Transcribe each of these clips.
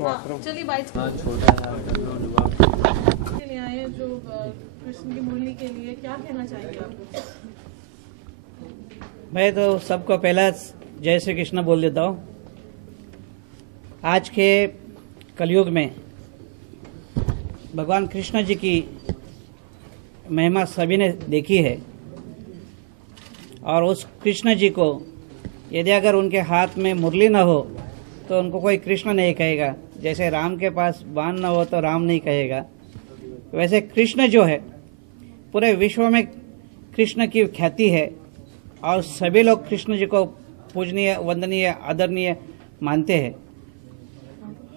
चलिए बाइक छोटा के लिए आए जो कृष्ण की मुरली के लिए क्या कहना चाहेंगे आप? मैं तो सबको पहला जय श्री कृष्ण बोल देता हूँ। आज के कलयुग में भगवान कृष्ण जी की महिमा सभी ने देखी है और उस कृष्ण जी को यदि अगर उनके हाथ में मुरली न हो तो उनको कोई कृष्ण नहीं कहेगा। जैसे राम के पास बाण न हो तो राम नहीं कहेगा, वैसे कृष्ण जो है पूरे विश्व में कृष्ण की ख्याति है और सभी लोग कृष्ण जी को पूजनीय, वंदनीय, आदरणीय मानते हैं।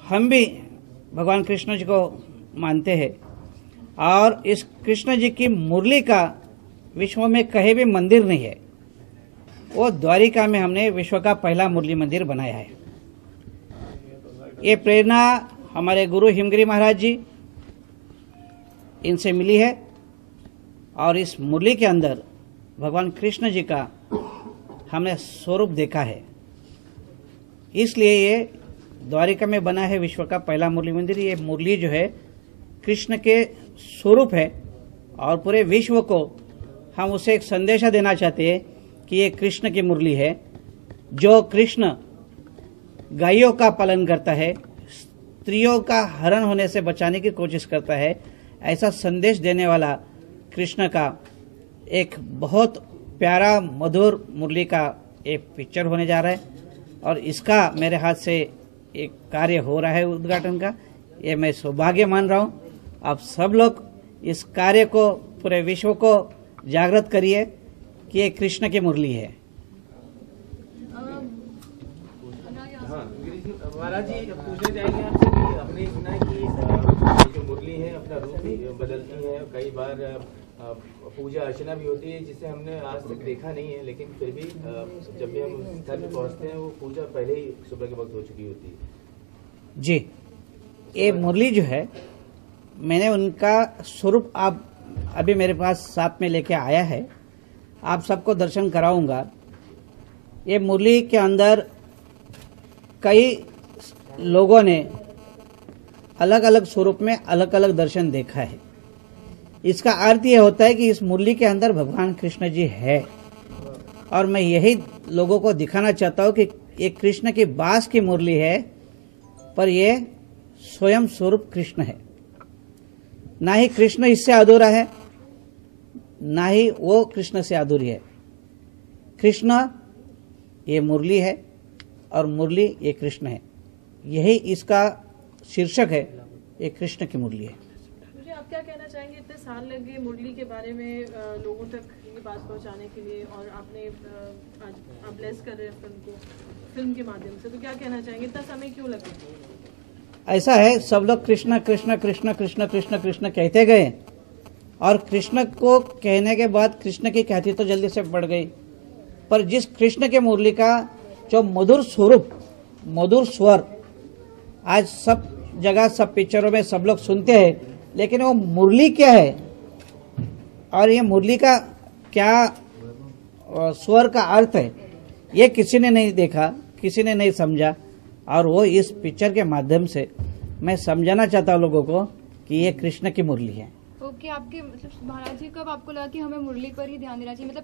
हम भी भगवान कृष्ण जी को मानते हैं और इस कृष्ण जी की मुरली का विश्व में कहीं भी मंदिर नहीं है। वो द्वारिका में हमने विश्व का पहला मुरली मंदिर बनाया है। ये प्रेरणा हमारे गुरु हिमगिरी महाराज जी इनसे मिली है और इस मुरली के अंदर भगवान कृष्ण जी का हमने स्वरूप देखा है, इसलिए ये द्वारिका में बना है विश्व का पहला मुरली मंदिर। ये मुरली जो है कृष्ण के स्वरूप है और पूरे विश्व को हम उसे एक संदेशा देना चाहते हैं कि ये कृष्ण की मुरली है। जो कृष्ण गायों का पालन करता है, स्त्रियों का हरण होने से बचाने की कोशिश करता है, ऐसा संदेश देने वाला कृष्ण का एक बहुत प्यारा मधुर मुरली का एक पिक्चर होने जा रहा है और इसका मेरे हाथ से एक कार्य हो रहा है उद्घाटन का। ये मैं सौभाग्य मान रहा हूँ। आप सब लोग इस कार्य को पूरे विश्व को जागृत करिए कि ये कृष्ण की मुरली है। महाराज जी पूछना चाहेंगे आपसे कि हमने सुना है कि ये जो मुरली है अपना रूप भी बदलती है, कई बार पूजा अर्चना भी होती है जिसे हमने आज तक देखा नहीं है, लेकिन फिर भी जब भी हम उस स्थल पर पहुंचते हैं वो पूजा पहले ही सुबह के वक्त हो चुकी होती है। जी, ये मुरली जो है मैंने उनका स्वरूप आप अभी मेरे पास साथ में लेके आया है, आप सबको दर्शन कराऊंगा। ये मुरली के अंदर कई लोगों ने अलग अलग स्वरूप में अलग अलग दर्शन देखा है। इसका अर्थ यह होता है कि इस मुरली के अंदर भगवान कृष्ण जी है और मैं यही लोगों को दिखाना चाहता हूँ कि ये कृष्ण की बांस की मुरली है पर ये स्वयं स्वरूप कृष्ण है। ना ही कृष्ण इससे अधूरा है, ना ही वो कृष्ण से अधूरी है। कृष्ण ये मुरली है और मुरली ये कृष्ण है, यही इसका शीर्षक है। ये कृष्ण की मुरली है। मुझे आप क्या कहना चाहेंगे, इतने साल लगे मुरली के बारे में लोगों तक ये बात पहुंचाने के लिए और आपने आज आप ब्लेस कर रहे हैं फिल्म के माध्यम से, तो क्या कहना चाहेंगे, इतना समय क्यों लगा? ऐसा है, सब लोग कृष्ण कृष्ण कृष्ण कृष्ण कृष्ण कृष्ण कहते गए और कृष्ण को कहने के बाद कृष्ण की ख्याति तो जल्दी से बढ़ गई, पर जिस कृष्ण के मुरली का जो मधुर स्वरूप, मधुर स्वर आज सब जगह सब पिक्चरों में सब लोग सुनते हैं, लेकिन वो मुरली क्या है और ये मुरली का क्या स्वर का अर्थ है ये किसी ने नहीं देखा, किसी ने नहीं समझा और वो इस पिक्चर के माध्यम से मैं समझाना चाहता हूँ लोगों को कि ये कृष्ण की मुरली है। ओके, आपके मतलब महाराज जी कब आपको लगा कि हमें मुरली पर ही ध्यान देना चाहिए, मतलब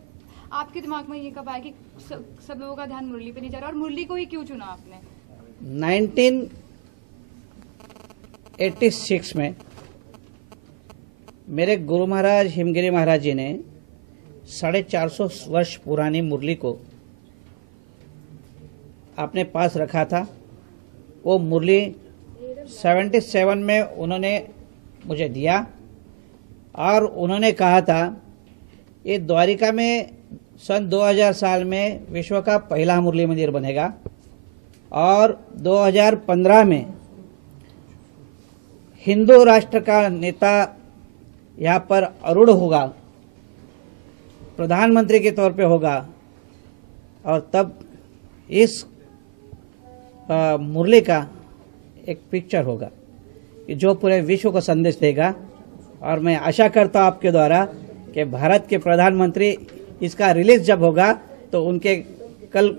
आपके दिमाग में ये कब आया कि सब लोगों का ध्यान मुरली पर नहीं जा रहा और मुरली को ही क्यों चुना आपने? 1986 में मेरे गुरु महाराज हिमगिरी महाराज जी ने 450 वर्ष पुरानी मुरली को अपने पास रखा था। वो मुरली 77 में उन्होंने मुझे दिया और उन्होंने कहा था ये द्वारिका में सन 2000 साल में विश्व का पहला मुरली मंदिर बनेगा और 2015 में हिंदू राष्ट्र का नेता यहाँ पर आरूढ़ होगा, प्रधानमंत्री के तौर पे होगा और तब इस मुरली का एक पिक्चर होगा कि जो पूरे विश्व को संदेश देगा। और मैं आशा करता हूँ आपके द्वारा कि भारत के प्रधानमंत्री इसका रिलीज जब होगा तो उनके कल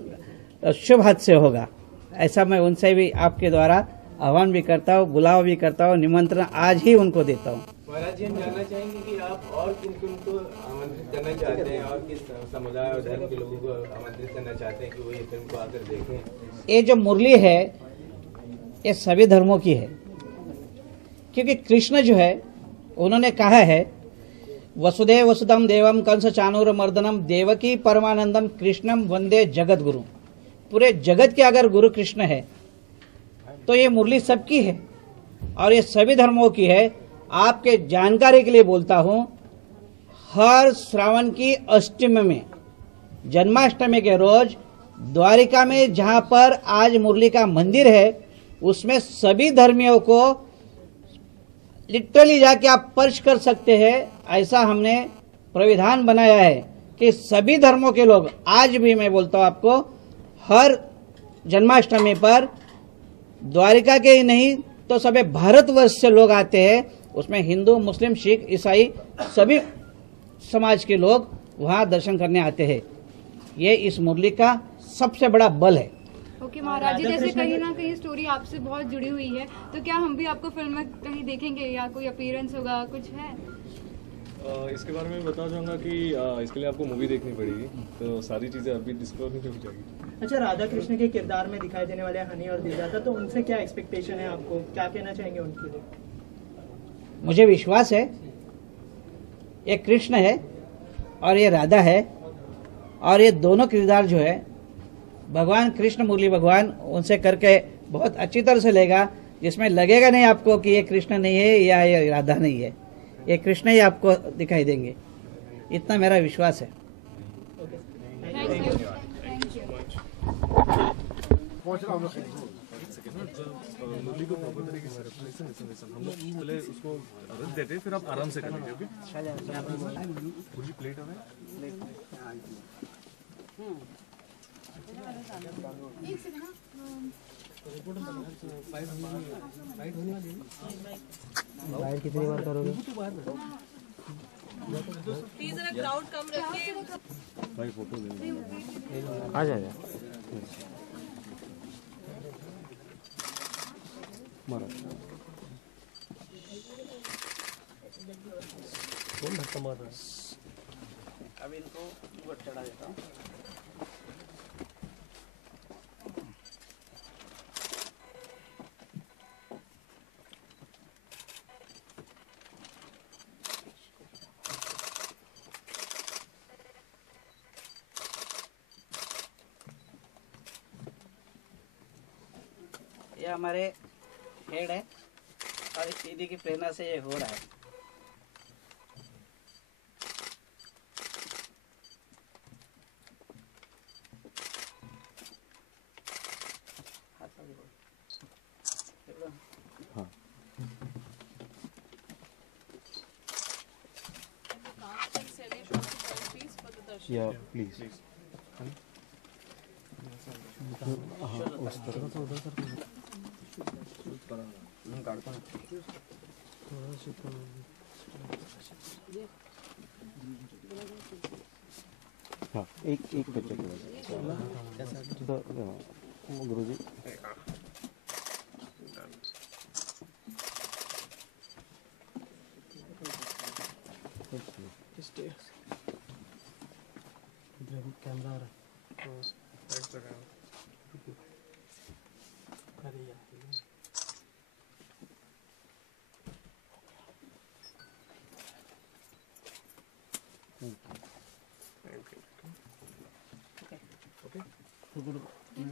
शुभ हाथ से होगा, ऐसा मैं उनसे भी आपके द्वारा आह्वान भी करता हूँ, बुलावा भी करता हूँ, निमंत्रण आज ही उनको देता हूँ। महाराज जी, हम जानना चाहेंगे कि आप और किन किन को आमंत्रित करना चाहते हैं और किस समुदाय और धर्म के लोगों को आमंत्रित करना चाहते हैं कि वो ये फिल्म को आकर देखें? ये जो मुरली है ये सभी धर्मों की है, क्योंकि कृष्ण जो है उन्होंने कहा है वसुदेव वसुदम देवम कंस चाणूर मर्दनम देवकी परमानंदम कृष्णम वंदे जगत गुरु। पूरे जगत के अगर गुरु कृष्ण है तो ये मुरली सबकी है और ये सभी धर्मों की है। आपके जानकारी के लिए बोलता हूं, हर श्रावण की अष्टमी में जन्माष्टमी के रोज द्वारिका में जहां पर आज मुरली का मंदिर है उसमें सभी धर्मियों को लिटरली जाके आप स्पर्श कर सकते हैं। ऐसा हमने प्राविधान बनाया है कि सभी धर्मों के लोग, आज भी मैं बोलता हूं आपको, हर जन्माष्टमी पर द्वारिका के ही नहीं तो सभी भारतवर्ष से लोग आते हैं। उसमें हिंदू, मुस्लिम, सिख, ईसाई सभी समाज के लोग वहां दर्शन करने आते हैं। ये इस मुरली का सबसे बड़ा बल है। ओके महाराज जी, जैसे कहीं ना कहीं स्टोरी आपसे बहुत जुड़ी हुई है, तो क्या हम भी आपको फिल्म में कहीं देखेंगे या कोई अपीयरेंस होगा, कुछ है? इसके बारे में बताना चाहूँगा कि इसके लिए आपको मूवी देखनी पड़ेगी, तो सारी चीज़ें अभी डिस्कवर नहीं हो जाएगी। अच्छा, राधा कृष्ण के किरदार में दिखाई देने वाले हनी और दिव्या, तो उनसे क्या एक्सपेक्टेशन है आपको, क्या कहना चाहेंगे उनके लिए? मुझे विश्वास है ये कृष्ण है और ये राधा है और ये दोनों किरदार जो है भगवान कृष्ण, मुरली भगवान उनसे करके बहुत अच्छी तरह से लेगा, जिसमें लगेगा नहीं आपको कि ये कृष्ण नहीं है या ये राधा नहीं है, ये कृष्ण ही आपको दिखाई देंगे। इतना मेरा विश्वास है। Thank you, thank you. Murali को प्रॉपर तरीके से हम लोग पहले उसको रख देते हैं, फिर आप आराम से करेंगे। ओके, पूरी प्लेट हमें कितनी बार करोगे? प्लीज जरा क्राउड कम रखिए। भाई फोटो ले आ जाएगा। कौन धक्का मार रहा है? अब इनको ऊपर चढ़ा देता हूँ। ये हमारे हेड है और इस दीदी की प्रेरणा से ये हो रहा है। हाँ, या प्लीज हाँ, उस तरह से उधर कर हाँ, एक पिक्चर गुरु जी। कैमरा आ रहा है। अरे यार,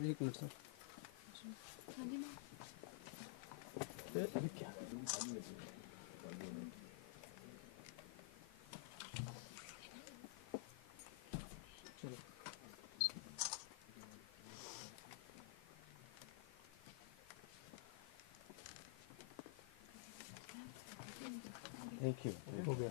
एक मिनट सर। Thank you. हो गया।